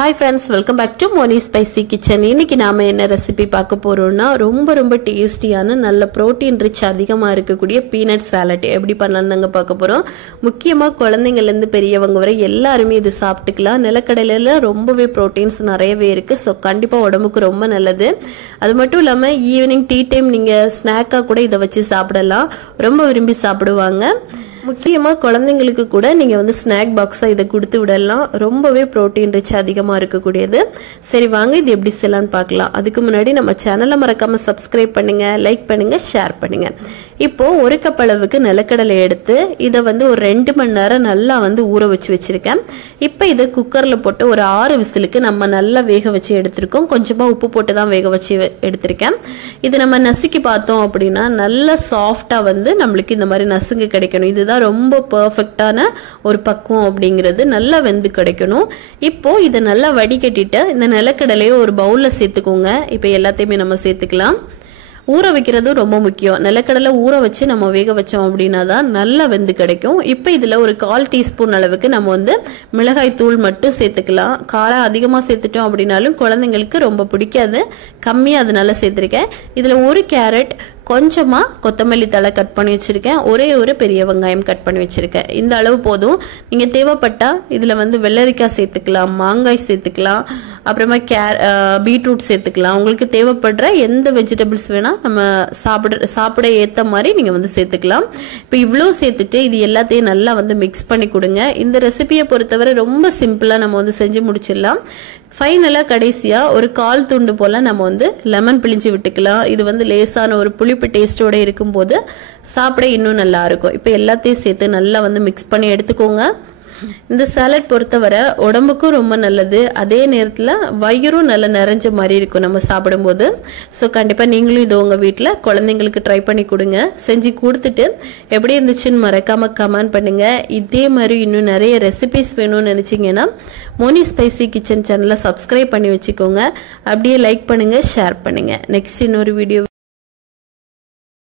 Hi friends, welcome back to Moni Spicy Kitchen. இன்னைக்கு நாம என்ன ரெசிபி பார்க்க போறோம்னா ரொம்ப டேஸ்டியான நல்ல புரோட்டீன் ரிச் அதிகமா இருக்கக்கூடிய பீனட் சாலட் எப்படி பண்ணலாம்னு பார்க்க போறோம். முக்கியமா குழந்தைங்கள்ல இருந்து பெரியவங்க வரை எல்லாரும் இது சாப்பிட்டுக்கலாம். நிலக்கடலையில ரொம்பவே புரோட்டீன்ஸ் நிறையவே இருக்கு. சோ கண்டிப்பா உடம்புக்கு ரொம்ப நல்லது. அது மட்டும் இல்லாம ஈவினிங் டீ டைம் நீங்க ஸ்நாக்கா கூட இத வச்சு சாப்பிடலாம். ரொம்ப விரும்பி சாப்பிடுவாங்க. முக்கியமா குழந்தைங்களுக்கு கூட நீங்க வந்து ஸ்நாக் பாக்ஸா இத கொடுத்து விடலாம். ரொம்பவே புரோட்டீன் ரிச் அதிகமா இருக்கக்கூடியது. சரி வாங்க இது எப்படி செய்யலாம்னு பார்க்கலாம். அதுக்கு முன்னாடி நம்ம சேனலை மறக்காம சப்ஸ்கிரைப் பண்ணுங்க, லைக் பண்ணுங்க, ஷேர் பண்ணுங்க. இப்போ ஒரு கப் அளவுக்கு நிலக்கடலை எடுத்து இத வந்து ஒரு 2 மணி நேரம் நல்லா வந்து ஊற வச்சு வச்சிருக்கேன். இப்போ இத குக்கர்ல போட்டு ஒரு 6 விசிலுக்கு நம்ம நல்லா வேக வச்சு எடுத்திருக்கோம். கொஞ்சமா உப்பு போட்டு தான் வேக வச்சு எடுத்திருக்கேன். இது நம்ம நசுக்கி பார்த்தோம் அப்படின்னா நல்லா சாஃப்டா வந்து நம்மளுக்கு இந்த மாதிரி நசுங்கு கிடைக்கணும். இதுதான் ரொம்ப பெர்ஃபெக்ட்டான ஒரு பக்குவம் அப்படிங்கிறது. நல்லா வெந்து கிடைக்கணும். இப்போ இத நல்லா வடிகட்டிட்டு இந்த நிலக்கடலையை ஒரு பவுல்ல சேர்த்துக்கோங்க. இப்போ எல்லாத்தையுமே நம்ம சேர்த்துக்கலாம். ஊற வைக்கிறது ரொம்ப முக்கியம். நிலக்கடலை ஊற வச்சு நம்ம வேக வச்சோம் அப்படின்னா தான் நல்லா வெந்து கிடைக்கும். இப்போ இதுல ஒரு 1/4 டீஸ்பூன் அளவுக்கு நம்ம வந்து மிளகாய் தூள் மட்டும் சேர்த்துக்கலாம். காரம் அதிகமா சேர்த்துட்டோம் அப்படின்னாலும் குழந்தைங்களுக்கு ரொம்ப பிடிக்காது. கம்மியா அதனால சேர்த்திருக்கேன். இதுல ஒரு கேரட், கொஞ்சமா கொத்தமல்லி தழை கட் பண்ணி வச்சிருக்கேன். ஒரே ஒரு பெரிய வெங்காயம் கட் பண்ணி வச்சிருக்கேன். இந்த அளவு போதும். நீங்க தேவைப்பட்டா இதுல வந்து வெள்ளரிக்காய் சேர்த்துக்கலாம், மாங்காய் சேர்த்துக்கலாம், அப்புறமா பீட்ரூட் சேர்த்துக்கலாம். உங்களுக்கு தேவைப்படுற எந்த வெஜிடபிள்ஸ் வேணா நம்ம சாப்பிட ஏத்த மாதிரி நீங்க வந்து சேர்த்துக்கலாம். இப்போ இவ்வளவு சேர்த்துட்டு இது எல்லாத்தையும் நல்லா வந்து மிக்ஸ் பண்ணி கொடுங்க. இந்த ரெசிபியை பொறுத்தவரை ரொம்ப சிம்பிளா நம்ம வந்து செஞ்சு முடிச்சிடலாம். ஃபைனலா கடைசியா ஒரு 1/4 துண்டு போல நம்ம வந்து லெமன் பிழிஞ்சு விட்டுக்கலாம். இது வந்து லேசான ஒரு புளிப்பு டேஸ்டோட இருக்கும்போது சாப்பிட இன்னும் நல்லா இருக்கும். இப்போ எல்லாத்தையும் சேர்த்து நல்லா வந்து மிக்ஸ் பண்ணி எடுத்துக்கோங்க. இந்த சாலட் பொறுத்தவரை உடம்புக்கும் ரொம்ப நல்லது. அதே நேரத்துல வயிறும் நல்லா நிறைஞ்ச மாதிரி இருக்கும் நம்ம சாப்பிடும்போது. ஸோ கண்டிப்பா நீங்களும் இது உங்க வீட்டுல குழந்தைங்களுக்கு ட்ரை பண்ணி கொடுங்க. செஞ்சு கொடுத்துட்டு எப்படி இருந்துச்சுன்னு மறக்காம கமெண்ட் பண்ணுங்க. இதே மாதிரி இன்னும் நிறைய ரெசிபிஸ் வேணும்னு நினைச்சீங்கன்னா மோனி ஸ்பைசி கிச்சன் சேனலை சப்ஸ்கிரைப் பண்ணி வச்சுக்கோங்க. அப்படியே லைக் பண்ணுங்க, ஷேர் பண்ணுங்க. நெக்ஸ்ட் இன்னொரு வீடியோ